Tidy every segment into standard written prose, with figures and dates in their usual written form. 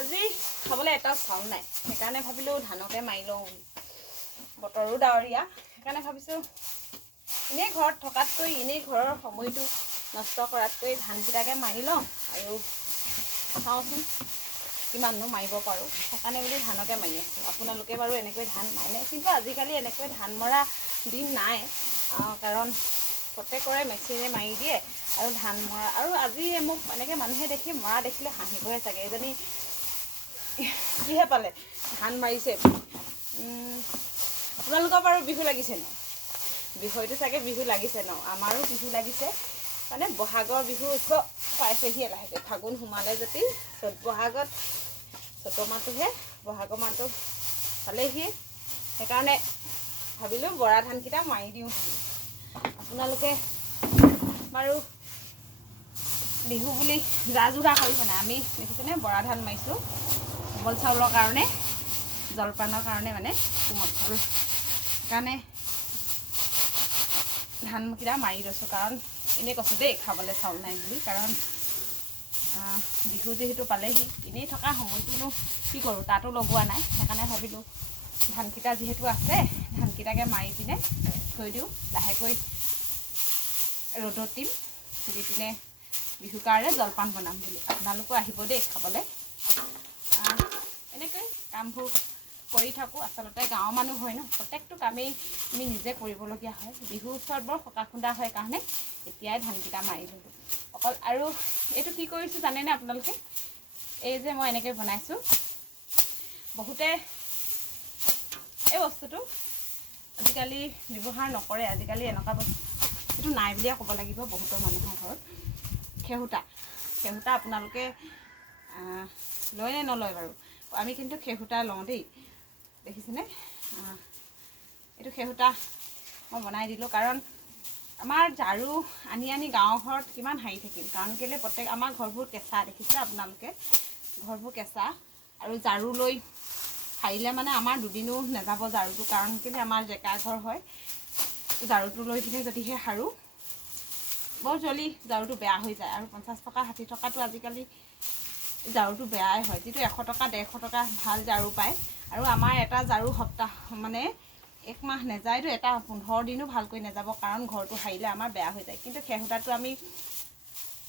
আজি খাবলৈ এটাও চাউল নাই, সেইকাৰণে ভাবিলোঁ ধানকে মাৰি লওঁ। বতৰো ডাৱৰীয়া, সেইকাৰণে ভাবিছোঁ এনেই ঘৰত থকাতকৈ এনেই ঘৰৰ সময়টো নষ্ট কৰাতকৈ ধানকেইটাকে মাৰি লওঁ আৰু চাওঁচোন কিমাননো মাৰিব পাৰোঁ। সেইকাৰণে বুলি ধানকে মাৰি আছোঁ। আপোনালোকে বাৰু এনেকৈ ধান মাৰে, কিন্তু আজিকালি এনেকৈ ধান মৰা দিন নাই, কাৰণ প্ৰত্যেকৰে মেচিনে মাৰি দিয়ে আৰু ধান মৰা। আৰু আজি মোক এনেকৈ মানুহে দেখি মৰা দেখিলে হাঁহিবহে চাগে, এজনী কিহে পালে ধান মাৰিছে। আপোনালোকৰ বাৰু বিহু লাগিছে ন? বিহুটো চাগে বিহু লাগিছে ন? আমাৰো বিহু লাগিছে, মানে বহাগৰ বিহু ওচৰ পাইছেহি লাহেকৈ। ফাগুন সোমালে যদি বহাগত চ'তৰ মাহটোহে, বহাগৰ মাহটো পালেহি। সেইকাৰণে ভাবিলোঁ বৰা ধানকেইটা মাৰি দিওঁ। আপোনালোকে বাৰু বিহু বুলি যা যোগাৰ কৰিব নাই। আমি দেখিছেনে বৰা ধান মাৰিছোঁ কোমল চাউলৰ কাৰণে, জলপানৰ কাৰণে, মানে কোমল চাউল সেইকাৰণে ধানকেইটা মাৰি লৈছোঁ। কাৰণ এনেই কৈছোঁ দেই খাবলৈ চাউল নাই বুলি, কাৰণ বিহু যিহেতু পালেহি, এনেই থকা সময়টোনো কি কৰোঁ, তাতো লগোৱা নাই। সেইকাৰণে ভাবিলোঁ ধানকেইটা যিহেতু আছে, ধানকেইটাকে মাৰি পিনে থৈ দিওঁ, লাহেকৈ ৰ'দত দিম, দি পিনে বিহুৰ কাৰণে জলপান বনাম বুলি। আপোনালোকো আহিব দেই খাবলৈ। এনেকৈ কামবোৰ কৰি থাকোঁ। আচলতে গাঁৱৰ মানুহ হয় ন, প্ৰত্যেকটো কামেই আমি নিজে কৰিবলগীয়া হয়। বিহু ওচৰত বৰ সকাহ খুন্দা হয় কাৰণে এতিয়াই ধানকেইটা মাৰি ল'লোঁ অকল। আৰু এইটো কি কৰিছোঁ জানেনে আপোনালোকে? এই যে মই এনেকৈ বনাইছোঁ, বহুতে এই বস্তুটো আজিকালি ব্যৱহাৰ নকৰে। আজিকালি এনেকুৱা বস্তু এইটো নাই বুলিয়ে ক'ব লাগিব বহুতৰ মানুহৰ ঘৰত। খেহুতা আপোনালোকে লয় নে নলয় বাৰু? আমি কিন্তু খেহুতা লওঁ দেই, দেখিছেনে? এইটো খেহুতা মই বনাই দিলোঁ, কাৰণ আমাৰ ঝাৰু আনি আনি গাঁৱৰ ঘৰত কিমান হাৰি থাকিম। কাৰণ কেলৈ, আমাৰ ঘৰবোৰ কেঁচা, দেখিছে আপোনালোকে, ঘৰবোৰ কেঁচা। আৰু ঝাৰু লৈ সাৰিলে মানে আমাৰ দুদিনো নাযাব ঝাৰুটো, কাৰণ কেলৈ আমাৰ জেকা ঘৰ হয়। ঝাৰুটো লৈ পিনে যদিহে সাৰোঁ, বৰ জলদি ঝাৰুটো বেয়া হৈ যায়। আৰু 50 টকা 60 টকাটো আজিকালি ঝাৰুটো বেয়াই হয়, যিটো 100 টকা 150 টকা ভাল ঝাৰু পায়। আৰু আমাৰ এটা ঝাৰু সপ্তাহ মানে 1 মাহ নাযায়তো, এটা 15 দিনো ভালকৈ নাযাব, কাৰণ ঘৰটো সাৰিলে আমাৰ বেয়া হৈ যায়। কিন্তু খেহুতাটো আমি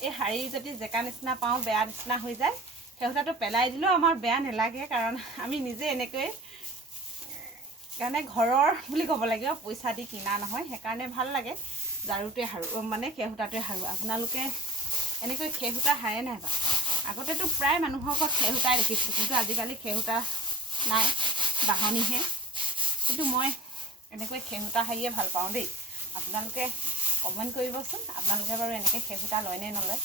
এই সাৰি যদি জেকা নিচিনা পাওঁ, বেয়া নিচিনা হৈ যায়, খেহুতাটো পেলাই দিলেও আমাৰ বেয়া নালাগে, কাৰণ আমি নিজে এনেকৈ কাৰণে ঘৰৰ বুলি ক'ব লাগিব, পইচা দি কিনা নহয়। সেইকাৰণে ভাল লাগে ঝাৰুটোৱে সাৰোঁ, মানে খেহুতাটোৱে সাৰোঁ। আপোনালোকে এনেকৈ খেহুতা সাৰে নাই বাৰু? আগতেতো প্ৰায় মানুহৰ ঘৰত খেহুতাই দেখিছোঁ, কিন্তু আজিকালি খেহুতা নাই, বাঢ়নীহে। কিন্তু মই এনেকৈ খেহুতা সাৰিয়ে ভাল পাওঁ দেই। আপোনালোকে কমেণ্ট কৰিবচোন, আপোনালোকে বাৰু এনেকৈ খেহুতা লয় নে নলয়?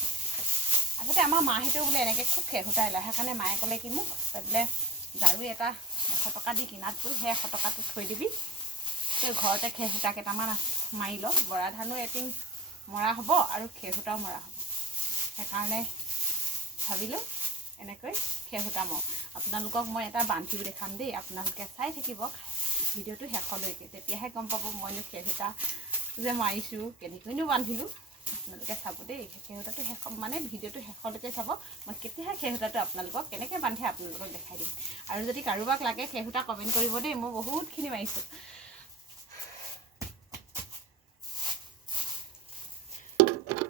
আগতে আমাৰ মাহঁতেও বোলে এনেকৈ খুব খেহুতাই লয়। সেইকাৰণে মায়ে ক'লে কি মোক, বোলে ঝাৰু এটা 100 টকা দি কিনাতকৈ সেই 100 টকাটো থৈ দিবি, তই ঘৰতে খেহুতা কেইটামান মাৰি ল, বৰা ধানো এটিং মৰা হ'ব আৰু খেহুতাও মৰা হ'ব। সেইকাৰণে ভাবিলোঁ এনেকৈ খেহুতা মাৰোঁ। আপোনালোকক মই এটা বান্ধিও দেখাম দেই, আপোনালোকে চাই থাকিব ভিডিঅ'টো শেষলৈকে, তেতিয়াহে গম পাব মইনো খেহুতা যে মাৰিছোঁ, কেনেকৈনো বান্ধিলোঁ। আপোনালোকে চাব দেই, খেহুতাটো মানে ভিডিঅ'টো শেষলৈকে চাব। মই কেতিয়াহে খেহুতাটো আপোনালোকক কেনেকৈ বান্ধে আপোনালোকক দেখাই দিম। আৰু যদি কাৰোবাক লাগে খেহুতা কমেণ্ট কৰিব দেই, মই বহুতখিনি মাৰিছোঁ।